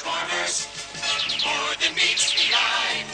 Transformers, more than meets the eye.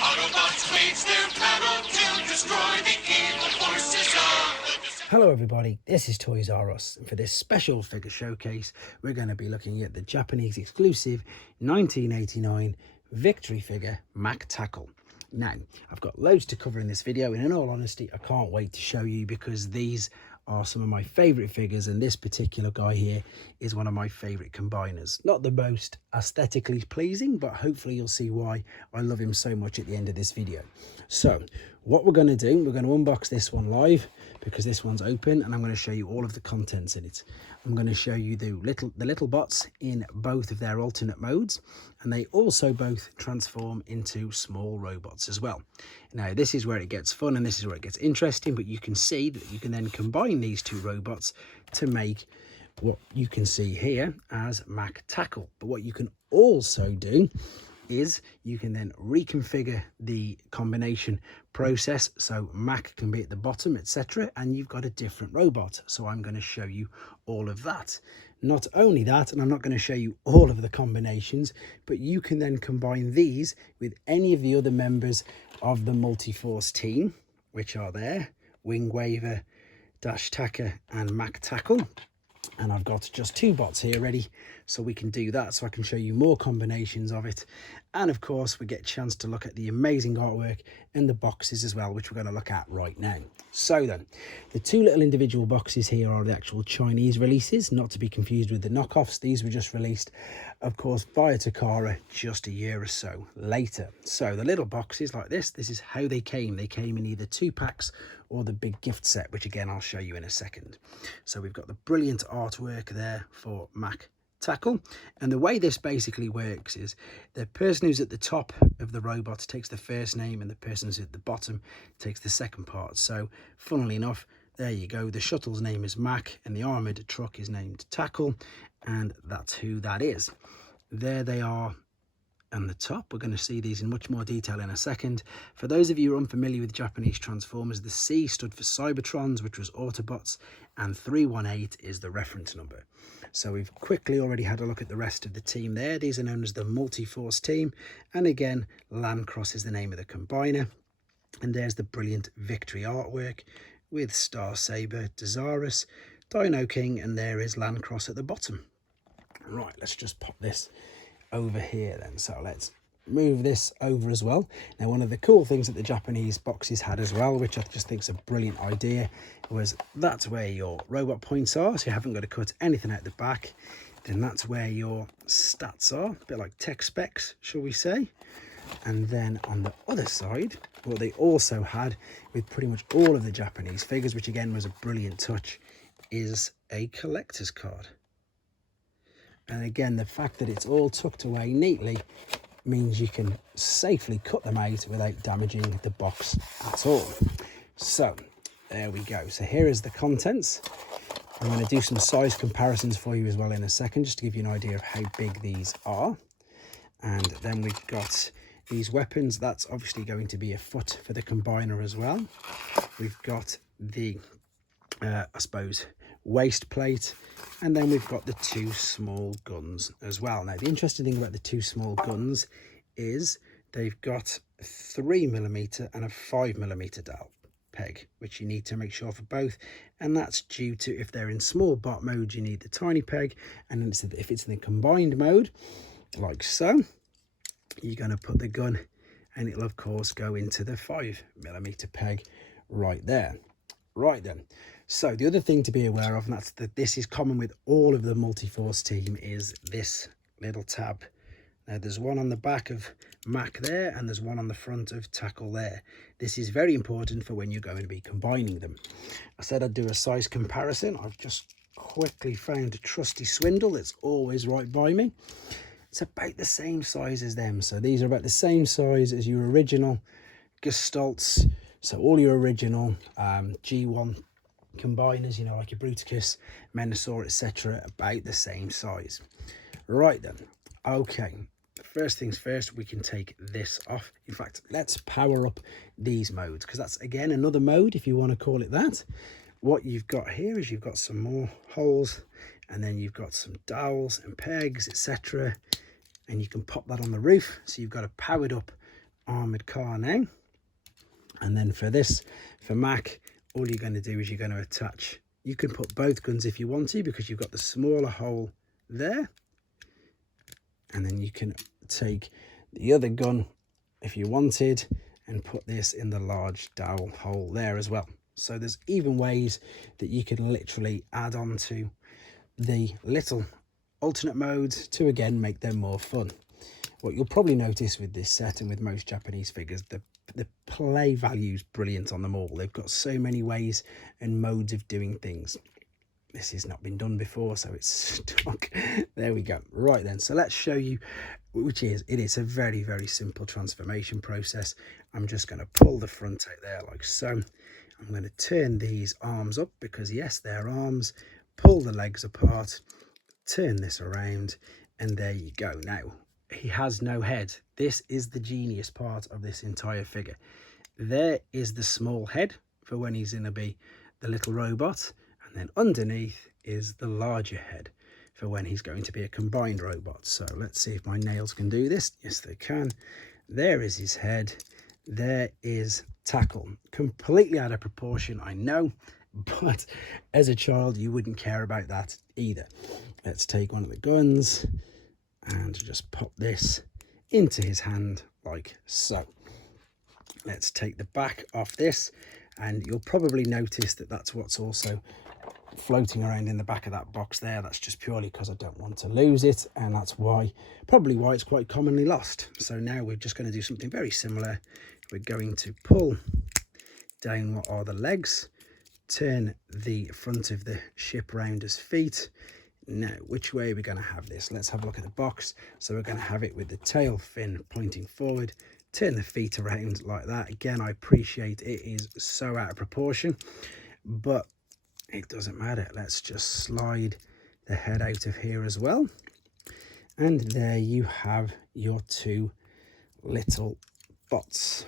Autobots wage their battle to destroy the evil forces of the... Hello everybody, this is Toys R Us, and for this special figure showcase we're going to be looking at the Japanese exclusive 1989 victory figure machtackle. Now, I've got loads to cover in this video, and in all honesty I can't wait to show you because these are some of my favourite figures, and this particular guy here is one of my favourite combiners. Not the most aesthetically pleasing, but hopefully you'll see why I love him so much at the end of this video. So what we're going to do, we're going to unbox this one live because this one's open, and I'm going to show you all of the contents in it. I'm going to show you the little bots in both of their alternate modes, and they also both transform into small robots as well. Now this is where it gets fun and this is where it gets interesting, but you can see that you can then combine these two robots to make what you can see here as machtackle. But what you can also do is you can then reconfigure the combination process so Mack can be at the bottom, etc., and you've got a different robot. So I'm going to show you all of that. Not only that, and I'm not going to show you all of the combinations, but you can then combine these with any of the other members of the multiforce team, which are there: Wing Waver, Dash Tacker and machtackle. And I've got just two bots here ready, so we can do that, so I can show you more combinations of it. And of course we get a chance to look at the amazing artwork and the boxes as well, which we're going to look at right now. So then, the two little individual boxes here are the actual Chinese releases, not to be confused with the knockoffs. These were just released, of course, via Takara just a year or so later. So the little boxes like this is how they came. They came in either 2 packs or the big gift set, which again I'll show you in a second. So we've got the brilliant artwork there for machtackle, and the way this basically works is the person who's at the top of the robot takes the first name, and the person who's at the bottom takes the second part. So funnily enough, there you go, the shuttle's name is Mack and the armoured truck is named Tackle, and that's who that is. There they are on the top. We're going to see these in much more detail in a second. For those of you who are unfamiliar with Japanese Transformers, the C stood for Cybertrons, which was Autobots, and 318 is the reference number. So we've quickly already had a look at the rest of the team there. These are known as the multiforce team, and again Landcross is the name of the combiner. And there's the brilliant victory artwork with Star Saber, Desirous, Dino King, and there is Landcross at the bottom. Right, let's just pop this over here then. So let's move this over as well. Now, one of the cool things that the Japanese boxes had as well, which I just think is a brilliant idea, was that's where your robot points are, so you haven't got to cut anything out the back. Then that's where your stats are, a bit like tech specs, shall we say. And then on the other side, what they also had with pretty much all of the Japanese figures, which again was a brilliant touch, is a collector's card. And again, the fact that it's all tucked away neatly means you can safely cut them out without damaging the box at all. So there we go. So here is the contents. I'm going to do some size comparisons for you as well in a second, just to give you an idea of how big these are. And then we've got these weapons. That's obviously going to be a foot for the combiner as well. We've got the I suppose waist plate, and then we've got the 2 small guns as well. Now the interesting thing about the 2 small guns is they've got a 3mm and a 5mm dowel peg, which you need to make sure for both, and that's due to, if they're in small bot mode, you need the tiny peg, and if it's in the combined mode like so, you're going to put the gun and it'll of course go into the 5mm peg right there. Right then, so the other thing to be aware of, and that's that this is common with all of the multiforce team, is this little tab. Now there's one on the back of Mack there, and there's one on the front of Tackle there. This is very important for when you're going to be combining them. I said I'd do a size comparison. I've just quickly found a trusty swindle that's always right by me. It's about the same size as them, so these are about the same size as your original Gestalts. So all your original G1 combiners, you know, like your Bruticus, Menosaur, etc., about the same size. Right then, okay, first things first, we can take this off. In fact, let's power up these modes, because that's again another mode, if you want to call it that. What you've got here is you've got some more holes, and then you've got some dowels and pegs, etc. and you can pop that on the roof. So you've got a powered up armoured car now. And then for this, for Mack, all you're going to do is you're going to attach, you can put both guns if you want to, because you've got the smaller hole there. And then you can take the other gun if you wanted and put this in the large dowel hole there as well. So there's even ways that you can literally add on to the little alternate modes to again make them more fun. What you'll probably notice with this set and with most Japanese figures, the play value is brilliant on them all. They've got so many ways and modes of doing things. This has not been done before, so it's stuck. There we go. Right then, so let's show you, it is a very, very simple transformation process. I'm just going to pull the front out there like so. I'm going to turn these arms up because yes, they're arms. Pull the legs apart, turn this around, and there you go. Now, he has no head. This is the genius part of this entire figure. There is the small head for when he's going to be the little robot, and then underneath is the larger head for when he's going to be a combined robot. So let's see if my nails can do this. Yes, they can. There is his head. There is tackle. Completely out of proportion, I know, but as a child you wouldn't care about that either. Let's take one of the guns and just pop this into his hand like so. Let's take the back off this, and you'll probably notice that that's what's also floating around in the back of that box there. That's just purely because I don't want to lose it, and that's probably why it's quite commonly lost. So now we're just going to do something very similar. We're going to pull down what are the legs, turn the front of the ship round his feet. Now, which way are we going to have this? Let's have a look at the box. So we're going to have it with the tail fin pointing forward, turn the feet around like that. Again, I appreciate it is so out of proportion, but it doesn't matter. Let's just slide the head out of here as well. And there you have your two little bots.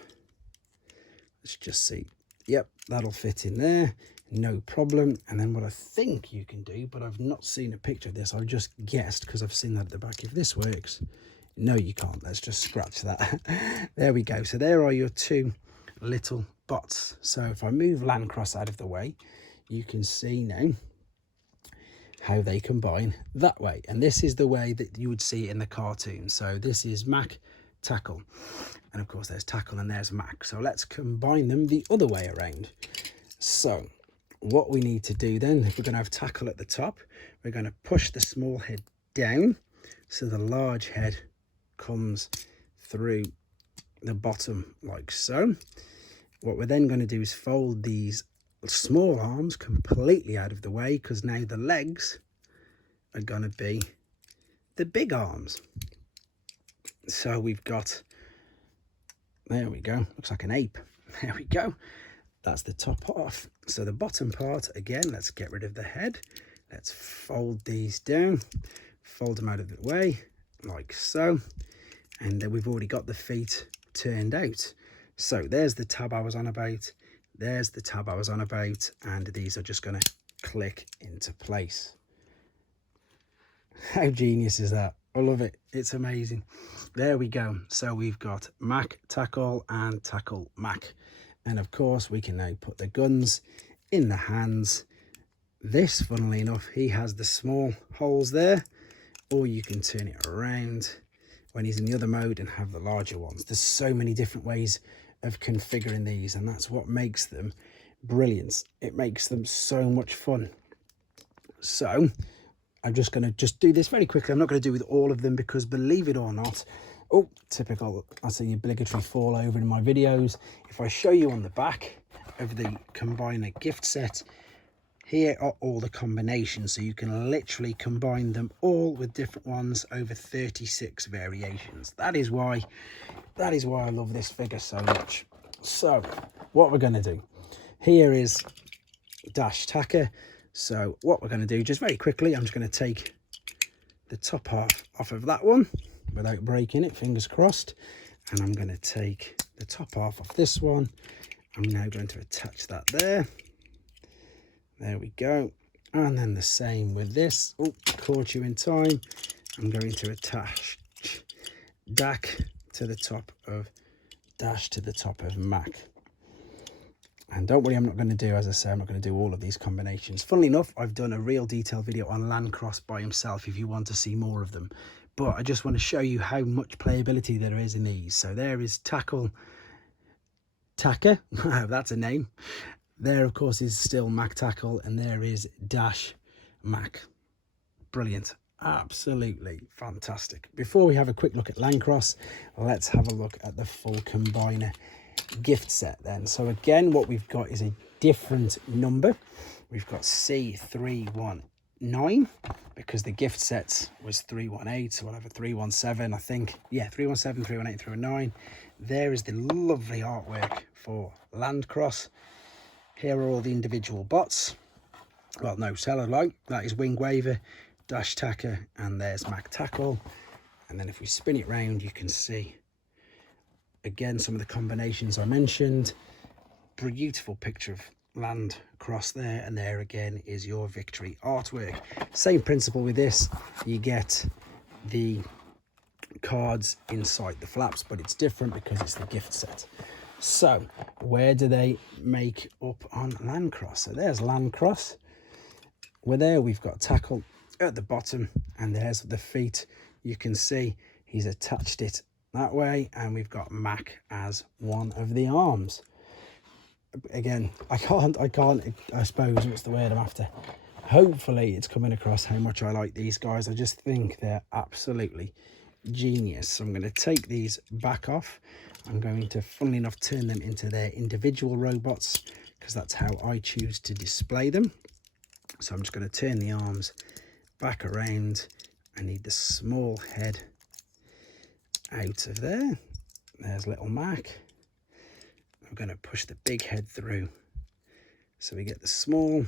Let's just see. Yep, that'll fit in there. No problem. And then what I think you can do, but I've not seen a picture of this, I've just guessed because I've seen that at the back. If this works, no, you can't. Let's just scratch that. There we go. So there are your two little bots. So if I move Landcross out of the way, you can see now how they combine that way. And this is the way that you would see it in the cartoon. So this is Mack, tackle. And of course there's tackle and there's Mack. So let's combine them the other way around. So what we need to do then, if we're going to have tackle at the top, we're going to push the small head down so the large head comes through the bottom like so. What we're then going to do is fold these small arms completely out of the way, because now the legs are going to be the big arms. So we've got, there we go, looks like an ape. There we go. That's the top off. So the bottom part, again, let's get rid of the head. Let's fold these down, fold them out of the way like so. And then we've already got the feet turned out. So there's the tab I was on about. There's the tab I was on about. And these are just going to click into place. How genius is that? I love it. It's amazing. There we go. So we've got Mack tackle and tackle Mack. And of course we can now put the guns in the hands. This, funnily enough, he has the small holes there, or you can turn it around when he's in the other mode and have the larger ones. There's so many different ways of configuring these, and that's what makes them brilliant. It makes them so much fun. So I'm just going to do this very quickly. I'm not going to do with all of them because, believe it or not, oh, typical, that's the obligatory fall over in my videos. If I show you on the back of the combiner gift set, here are all the combinations, so you can literally combine them all with different ones, over 36 variations. That is why I love this figure so much. So what we're going to do here is dash tacker. So what we're going to do, just very quickly, I'm just going to take the top half off of that one without breaking it, fingers crossed, and I'm going to take the top half off this one. I'm now going to attach that there. There we go. And then the same with this. Oh, caught you in time. I'm going to attach dash to the top of Mack. And don't worry, I'm not going to do, as I say, I'm not going to do all of these combinations. Funnily enough, I've done a real detailed video on Landcross by himself if you want to see more of them. But I just want to show you how much playability there is in these. So there is tackle, tacker, that's a name. There, of course, is still machtackle, and there is dash Mack. Brilliant. Absolutely fantastic. Before we have a quick look at Landcross, let's have a look at the full combiner gift set then. So again, what we've got is a different number. We've got C319 because the gift set was 318, so we'll have a 317, I think. Yeah, 317, 318, 319. There is the lovely artwork for Landcross. Here are all the individual bots. Well, no, cellar light, that is wing waver, dash tacker, and there's machtackle. And then if we spin it round, you can see again some of the combinations I mentioned. Beautiful picture of Landcross there, and there again is your victory artwork. Same principle with this, you get the cards inside the flaps, but it's different because it's the gift set. So where do they make up on Landcross? So there's Landcross. We're there, we've got tackle at the bottom, and there's the feet. You can see he's attached it that way, and we've got Mack as one of the arms. Again, I suppose, what's the word I'm after? Hopefully it's coming across how much I like these guys. I just think they're absolutely genius. So I'm going to take these back off. I'm going to, funnily enough, turn them into their individual robots because that's how I choose to display them. So I'm just going to turn the arms back around. I need the small head out of there. There's little Mack. I'm going to push the big head through so we get the small,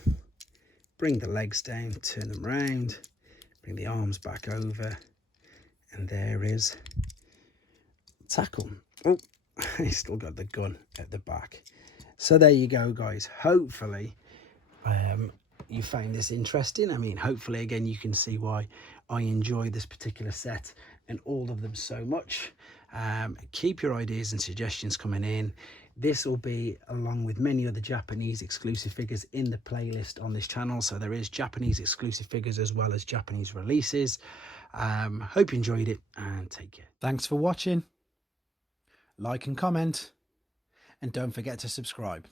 bring the legs down, turn them round, bring the arms back over, and there is tackle. Oh, he's still got the gun at the back. So there you go, guys. Hopefully you found this interesting. I mean, hopefully again you can see why I enjoy this particular set and all of them so much. Keep your ideas and suggestions coming in. This will be along with many other Japanese exclusive figures in the playlist on this channel. So there is Japanese exclusive figures as well as Japanese releases. Hope you enjoyed it, and take care. Thanks for watching. Like and comment, and don't forget to subscribe.